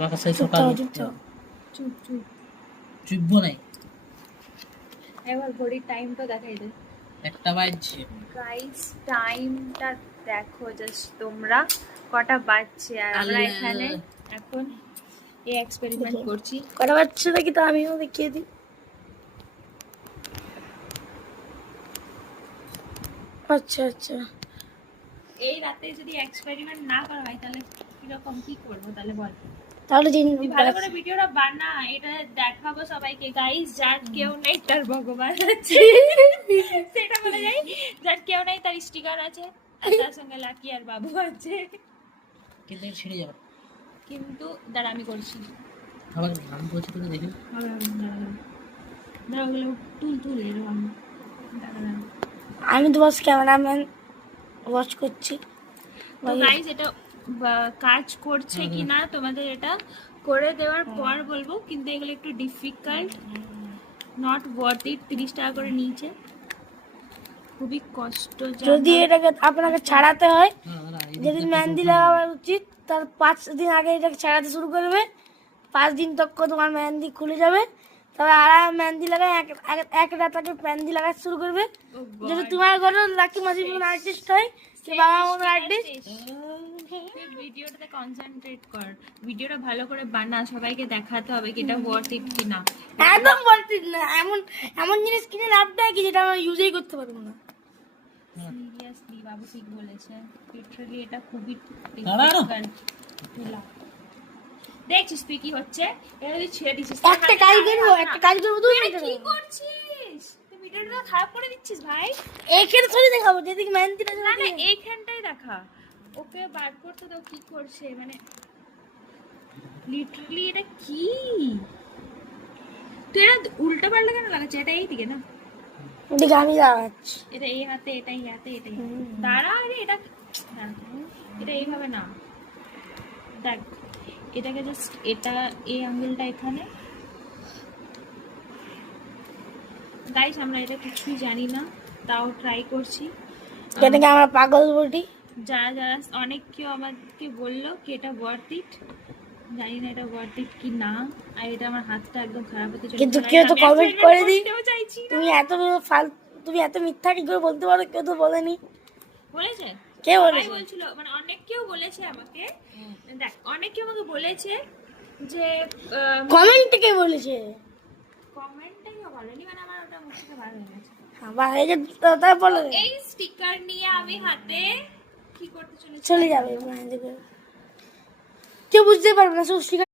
বাবা সেই সকাল চুপ চুপ চুপবো নাই এবার ঘড়ির টাইমটা দেখাই দে। একটা বাজছে গাইস টাইমটা দেখো জাস্ট তোমরা কটা বাজছে আর আমরা আল্লাহ। এখানে এখন এই এক্সপেরিমেন্ট করছি। কটা বাচ্চা নাকি তা আমিও দেখিয়ে দিই। আচ্ছা আচ্ছা, এই রাতে যদি এক্সপেরিমেন্ট না করা হয় তাহলে কিরকম কি করবো তাহলে বল। তাহলে তুই ভালো করে ভিডিওটা বানা, এটা দেখাবো সবাইকে। গাইস যার কেউ নেই তার ভগবান আছে সেটা বলে যাই, যার কেউ নেই তার স্টিকার আছে, আর তার সঙ্গে লাকি আর বাবু আছে। কিন্তু এটা ছিঁড়ে যাবে কিন্তু দাঁড়া আমি করছি। আবার ঘাম পড়ছে তো দেখি দাঁড়া ওগুলো তুল এরকম দাঁড়া। আমি তো বাস ক্যামেরাম্যান ওয়াচ করছি। তো গাইস এটা কাজ করছে কিনা তোমাদের এটা করে দেওয়ার পর বলবো, কিন্তু এগুলো একটু ডিফিকাল্ট, নট ওয়ার্থ ইট। 30 টাকা করে নিয়েছে, খুবই কষ্ট। যদি এটাকে আপনাকে ছাড়াতে হয়, এই যেদিন মেহেন্দি লাগানো উচিত তার 5 দিন আগে এটাকে ছাড়াতে শুরু করবে। 5 দিন তক তোমার মেহেন্দি খুলে যাবে, তবে আরাম মেহেন্দি লাগায় এক রাত আগে মেহেন্দি লাগাতে শুরু করবে। যদি তোমার ঘরে লাকি মাসির মতো আর্টিস্ট হয় কি বাবার মতো আর্টিস্ট, ভিডিওটাতে কনসেন্ট্রেট কর, ভিডিওটা ভালো করে বানা, সবাইকে দেখাতে হবে কি এটা ওয়ার্থ ইট কিনা। একদম বলছিস না। এমন এমন জিনিস কিনে লাভ দেয় কি যেটা আমরা ইউজই করতে পারবো না। সিরিয়াসলি বাবু ঠিক বলেছে, লিটারালি এটা খুবই দাঁড়াও। difficult। দেখছিস তুই কি হচ্ছে, এটা যদি ছেড়ে দিছিস একটা কাজ করবো তুই এটা কি করছিস, তুই ভিডিওটা খারাপ করে দিচ্ছিস ভাই। এইখানে থোড়ি দেখাবো যেদিকে মেহেন্দিটা না না এইখানটাই দেখা, ওকে বার করতে দাও কি করছে, মানে লিটারালি এটা কি, তুই এটা উল্টো পাল্টা কেন লাগাচ্ছিস, এটা এইদিকে না, এদিকে আমি লাগাচ্ছি। এটা এই হাতে এটা এই হাতে এটা এই হাতে। দাঁড়া আরে এটা দাঁড়া, এটা এইভাবে না, দেখ এটাকে জাস্ট এটা এই আঙ্গুলটা এখানে। গাইস আমরা এটা কিছুই জানি না, তাও ট্রাই করছি। এটাকে আমরা পাগল বলি। যারা যারা অনেক কেউ আমাকে বললো কি এটা ওয়ার্থ ইট, জানি না এটা ওয়ার্থ ইট কি না। আর এটা আমার হাতটা একদম খারাপ হতে চলেছে, কিন্তু কেউ তো কমেন্ট করে দি, চাইছি না। তুমি এত মিথ্যা কি করে বলতে পারো? কেউ তো বলেনি। বলেছে কে সবাই বলেছে? বলছিল, মানে অনেক কেউ বলেছে আমাকে, দেখ অনেক কেউ আমাকে বলেছে যে কমেন্টে কে বলেছে? কমেন্টে কেউ বলেনি, মানে আমার ওটা মুখ থেকে বার হয়ে গেছে। আবার এই যে তাই বলে এই স্টিকার নিয়ে আমি হাতে কি করতে চলেছি চলে যাবে। কেউ বুঝতে পারবে না, শুধু